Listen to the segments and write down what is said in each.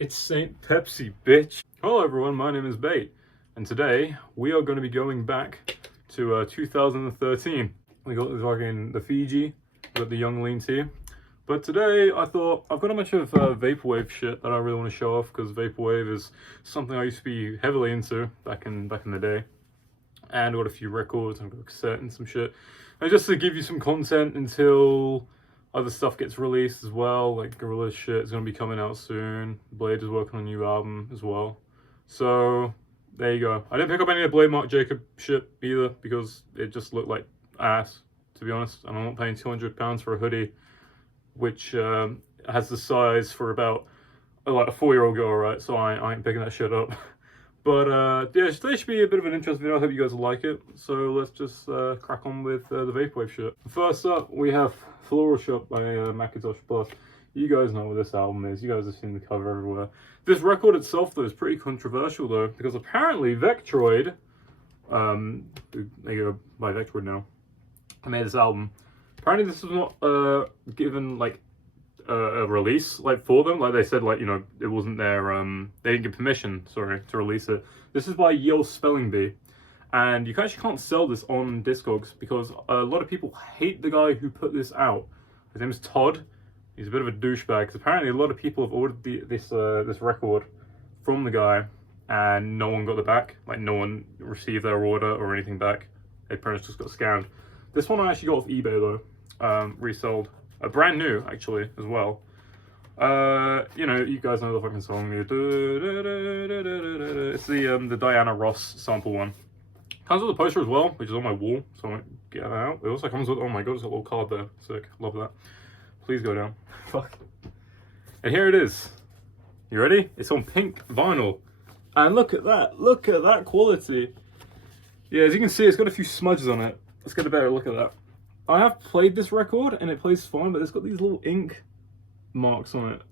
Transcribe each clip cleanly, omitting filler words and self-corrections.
It's Saint Pepsi, bitch. Hello everyone, my name is Bait, and today we are going to be going back to 2013. We got the Fiji, we got the Young Lean Tea. But today I thought I've got a bunch of Vaporwave shit that I really want to show off, because Vaporwave is something I used to be heavily into back in the day. And I got a few records, I've got a cassette and some shit. And just to give you some content until other stuff gets released as well, like Gorilla shit is going to be coming out soon. Blade is working on a new album as well. So, there you go. I didn't pick up any of the Blade Mark Jacob shit either, because it just looked like ass, to be honest. And I'm not paying £200 for a hoodie, which has the size for about like a 4-year-old girl, right? So I ain't picking that shit up. But yeah, today should be a bit of an interesting video. I hope you guys will like it. So let's just crack on with the Vaporwave shit. First up, we have Floral Shoppe by Macintosh Plus. You guys know what this album is. You guys have seen the cover everywhere. This record itself, though, is pretty controversial, though, because apparently Vectroid, they go by Vectroid now, made this album. Apparently this was not given, like, a release, like, for them. Like, they said, like, you know, it wasn't their, they didn't give permission, sorry, to release it. This is by Yale Spelling Bee. And you actually can't sell this on Discogs because a lot of people hate the guy who put this out. His name is Todd. He's a bit of a douchebag, because apparently a lot of people have ordered this record from the guy, and no one got it back. Like, no one received their order or anything back. They pretty much just got scammed. This one I actually got off eBay, though. Resold. Brand new, actually, as well. You know, you guys know the fucking song. It's the Diana Ross sample one. Comes with a poster as well, which is on my wall, so I might get that out. It also comes with, oh my god, there's a little card there. Sick, love that. Please go down. Fuck. And here it is. You ready? It's on pink vinyl. And look at that quality. Yeah, as you can see, it's got a few smudges on it. Let's get a better look at that. I have played this record, and it plays fine, but it's got these little ink marks on it.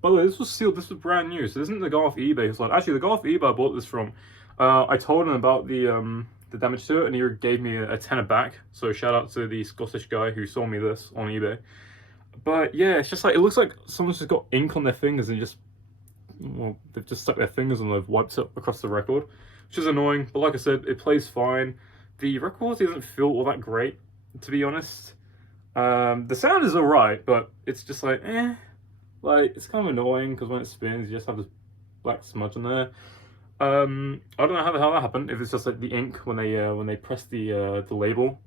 By the way, this was sealed, this was brand new, so this isn't the guy off eBay who's like, actually, the guy off eBay I bought this from. I told him about the damage to it, and he gave me a tenner back. So shout out to the Scottish guy who sold me this on eBay. But yeah, it's just like, it looks like someone's just got ink on their fingers and just, well, they've just stuck their fingers and they've wiped it across the record, which is annoying. But like I said, it plays fine. The record doesn't feel all that great, to be honest. The sound is alright, but it's just like, like, it's kind of annoying because when it spins, you just have this black smudge on there. I don't know how the hell that happened, if it's just like the ink when they press the label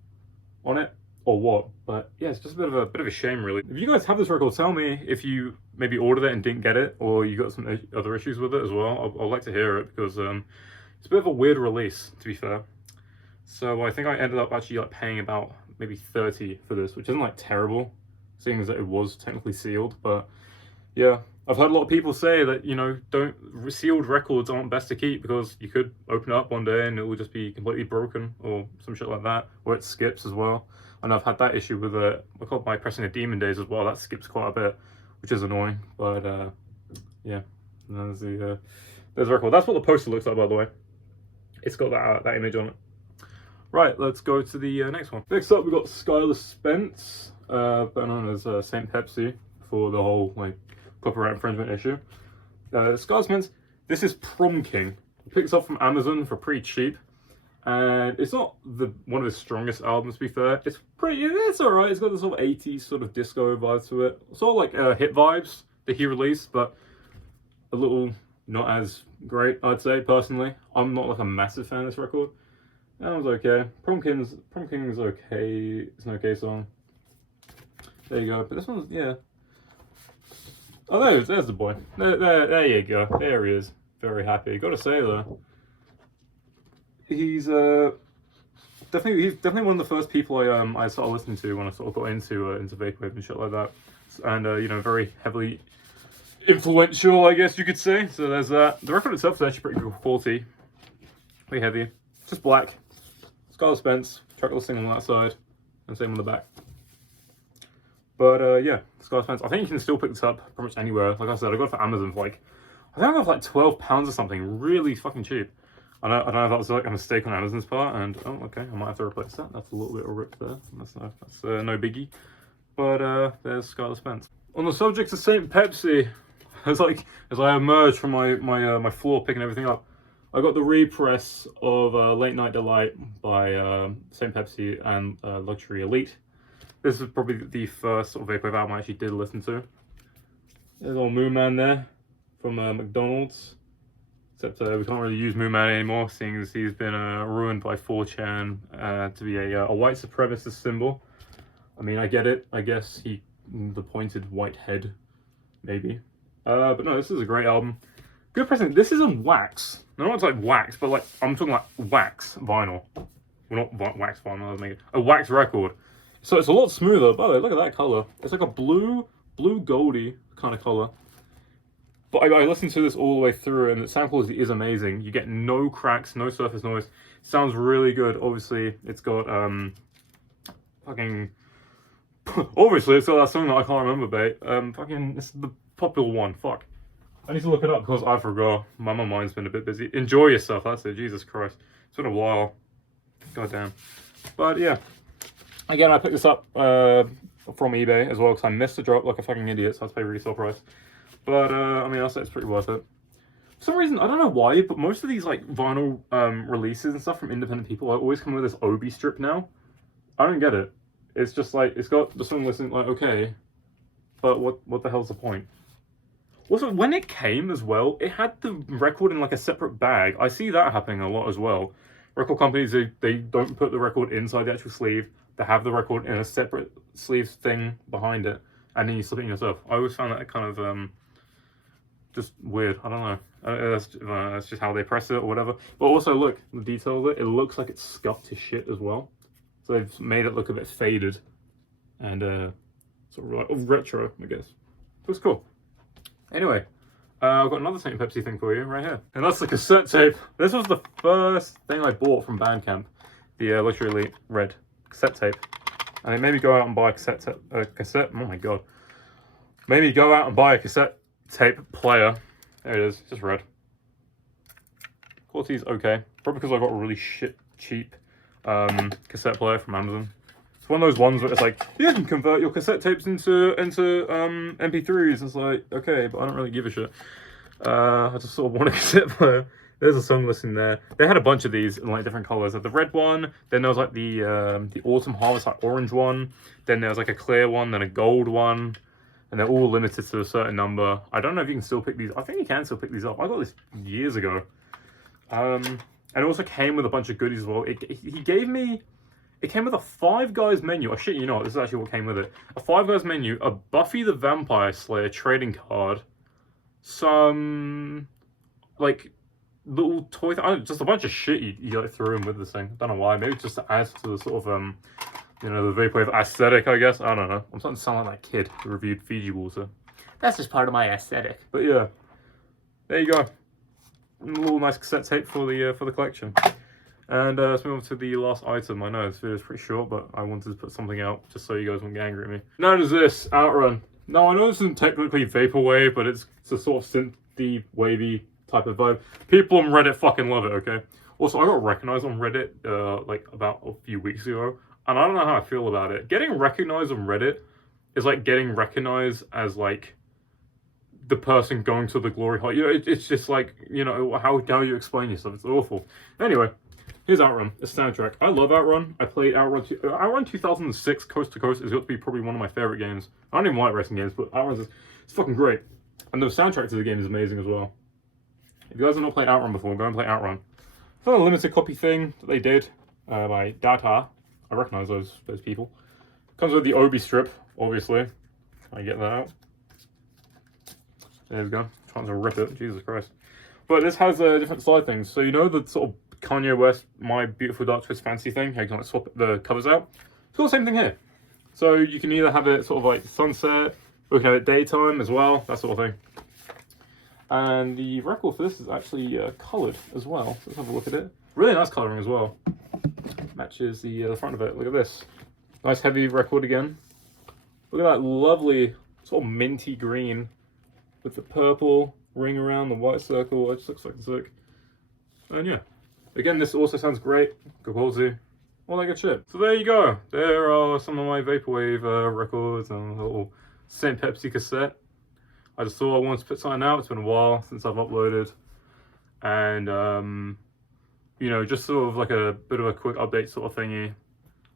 on it, or what. But yeah, it's just a bit of a shame, really. If you guys have this record, tell me if you maybe ordered it and didn't get it, or you got some other issues with it as well. I'd like to hear it, because it's a bit of a weird release, to be fair. So I think I ended up actually like paying about maybe 30 for this, which isn't like terrible, seeing as that it was technically sealed. But yeah, I've heard a lot of people say that, you know, sealed records aren't best to keep, because you could open it up one day and it will just be completely broken or some shit like that, or it skips as well. And I've had that issue with my Pressing a Demon days as well. That skips quite a bit, which is annoying. But yeah, there's the record. That's what the poster looks like, by the way. It's got that image on it. Right, let's go to the next one. Next up, we've got Skylar Spence, better known as Saint Pepsi, for the whole like copyright infringement issue. Skylar Spence, this is Prom King. It picks up from Amazon for pretty cheap, and it's not one of his strongest albums, to be fair. It's alright. It's got this sort of 80s sort of disco vibe to it, sort of like hit vibes that he released, but a little not as great, I'd say, personally. I'm not like a massive fan of this record. That one's okay. Prom King's okay. It's an okay song. There you go. But this one's, yeah. Oh, there's the boy. There you go. There he is. Very happy. Gotta say though, he's definitely one of the first people I started listening to when I sort of got into vaporwave and shit like that. And you know, very heavily influential, I guess you could say. So there's that. The record itself is actually pretty good quality. Pretty heavy. Just black. Skylar Spence, track listing on that side, and same on the back. But yeah, Skylar Spence, I think you can still pick this up pretty much anywhere. Like I said, I got it for Amazon for like, I think I got it for like £12 or something, really fucking cheap. I don't know if that was like a mistake on Amazon's part, and oh, okay, I might have to replace that. That's a little bit of rip there. That's no biggie. But there's Skylar Spence. On the subject of Saint Pepsi, as I emerge from my floor picking everything up, I got the repress of Late Night Delight by St. Pepsi and Luxury Elite. This is probably the first sort of vaporwave album I actually did listen to. There's old Moon Man there from McDonald's. Except we can't really use Moon Man anymore, seeing as he's been ruined by 4chan to be a white supremacist symbol. I mean, I get it. I guess the pointed white head, maybe. But no, this is a great album. Good pressing. This is on wax. No, not like wax, but like I'm talking like wax vinyl. Well, not wax vinyl. I was making a wax record. So it's a lot smoother. By the way, look at that color. It's like a blue goldy kind of color. But I listened to this all the way through, and the sound quality is amazing. You get no cracks, no surface noise. Sounds really good. Obviously, it's got fucking. Obviously, it's got that song that I can't remember, babe. Fucking, it's the popular one. Fuck. I need to look it up because I forgot. My mind's been a bit busy. Enjoy yourself. That's it. Jesus Christ. It's been a while. Goddamn. But yeah. Again, I picked this up from eBay as well because I missed the drop like a fucking idiot, so I had to pay resale price. But I mean, I'll say it's pretty worth it. For some reason, I don't know why, but most of these like vinyl releases and stuff from independent people always come with this Obi strip now. I don't get it. It's just like it's got the song listing like okay, but what the hell's the point? Also, when it came as well, it had the record in like a separate bag. I see that happening a lot as well. Record companies they don't put the record inside the actual sleeve. They have the record in a separate sleeve thing behind it, and then you slip it in yourself. I always found that kind of just weird. I don't know. That's just how they press it or whatever. But also, look, the detail of it. It looks like it's scuffed to shit as well. So they've made it look a bit faded and sort of like retro, I guess. It was cool. Anyway, I've got another St. Pepsi thing for you right here. And that's the cassette tape. This was the first thing I bought from Bandcamp. The Luxury Elite Red cassette tape. And it made me go out and buy a cassette. Oh my god. Made me go out and buy a cassette tape player. There it is. It's just red. Quality's okay. Probably because I got a really cheap cassette player from Amazon. It's one of those ones where it's like, you can convert your cassette tapes into MP3s. It's like, okay, but I don't really give a shit. I just sort of want a cassette player. There's a song listing there. They had a bunch of these in like different colors. Like the red one, then there was like the Autumn Harvest, like orange one. Then there was like a clear one, then a gold one. And they're all limited to a certain number. I don't know if you can still pick these. I think you can still pick these up. I got this years ago. And it also came with a bunch of goodies as well. It came with a Five Guys menu. I shit you not, this is actually what came with it. A Five Guys menu, a Buffy the Vampire Slayer trading card, some like little toy, just a bunch of shit you like threw in with this thing. I don't know why. Maybe just to add to the sort of you know, the vaporwave aesthetic, I guess. I don't know. I'm starting to sound like that kid who reviewed Fiji water. That's just part of my aesthetic. But yeah, there you go. A little nice cassette tape for the collection. And let's move on to the last item. I know this video is pretty short, but I wanted to put something out just so you guys won't get angry at me. Known as this, Outrun. Now, I know this isn't technically vaporwave, but it's a sort of synthy, wavy type of vibe. People on Reddit fucking love it, okay? Also, I got recognized on Reddit like about a few weeks ago, and I don't know how I feel about it. Getting recognized on Reddit is like getting recognized as like the person going to the glory hole. You know, it's just like, you know, how you explain yourself. It's awful. Anyway, here's Outrun, a soundtrack. I love Outrun. I played Outrun 2006 Coast to Coast is got to be probably one of my favorite games. I don't even like racing games, but Outrun's it's fucking great. And the soundtrack to the game is amazing as well. If you guys have not played Outrun before, go and play Outrun. It's not a limited copy thing that they did by Data. I recognize those people. Comes with the Obi strip, obviously. Can I get that out? There we go. I'm trying to rip it. Jesus Christ. But this has different side things. So you know the sort of Kanye West My Beautiful Dark Twisted Fantasy thing? How you can like swap the covers out? It's got the same thing here. So you can either have it sort of like sunset, or you can have it daytime as well, that sort of thing. And the record for this is actually coloured as well. So let's have a look at it. Really nice colouring as well. Matches the front of it. Look at this. Nice heavy record again. Look at that lovely sort of minty green with the purple ring around the white circle. It just looks like sick. And yeah, again, this also sounds great. Good quality. All that good shit. So there you go. There are some of my vaporwave records and a little St. Pepsi cassette. I just thought I wanted to put something out. It's been a while since I've uploaded, and you know, just sort of like a bit of a quick update sort of thingy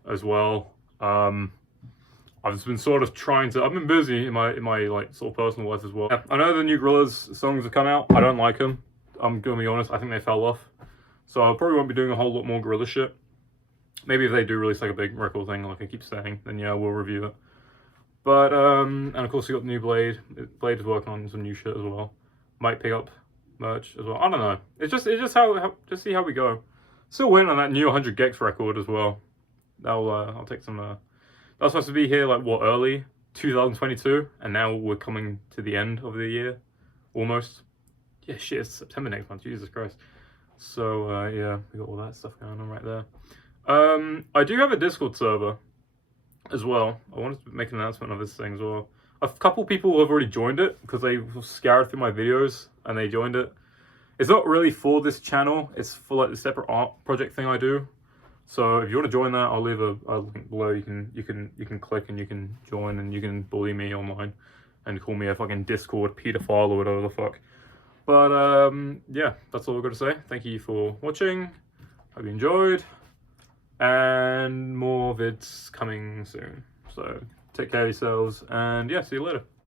as well. I've just been sort of trying to. I've been busy in my like sort of personal life as well. Yeah, I know the new Gorillaz songs have come out. I don't like them. I'm gonna be honest. I think they fell off. So I probably won't be doing a whole lot more Gorillaz shit. Maybe if they do release like a big record thing, like I keep saying, then yeah, we'll review it. But and of course we got the new Blade. Blade is working on some new shit as well. Might pick up merch as well. I don't know. It's just how just see how we go. Still waiting on that new 100 Gex record as well. I'll take some. That was supposed to be here like what, early 2022, and now we're coming to the end of the year, almost. Yeah, shit, it's September next month. Jesus Christ. So yeah, we got all that stuff going on right there. I do have a Discord server as well. I wanted to make an announcement of this thing as well. A couple people have already joined it because they scoured through my videos and they joined it. It's not really for this channel. It's for like the separate art project thing I do. So if you want to join that, I'll leave a link below. You can click and you can join and you can bully me online and call me a fucking Discord pedophile or whatever the fuck. But yeah, that's all I've got to say. Thank you for watching. Hope you enjoyed. And more vids coming soon. So take care of yourselves and yeah, see you later.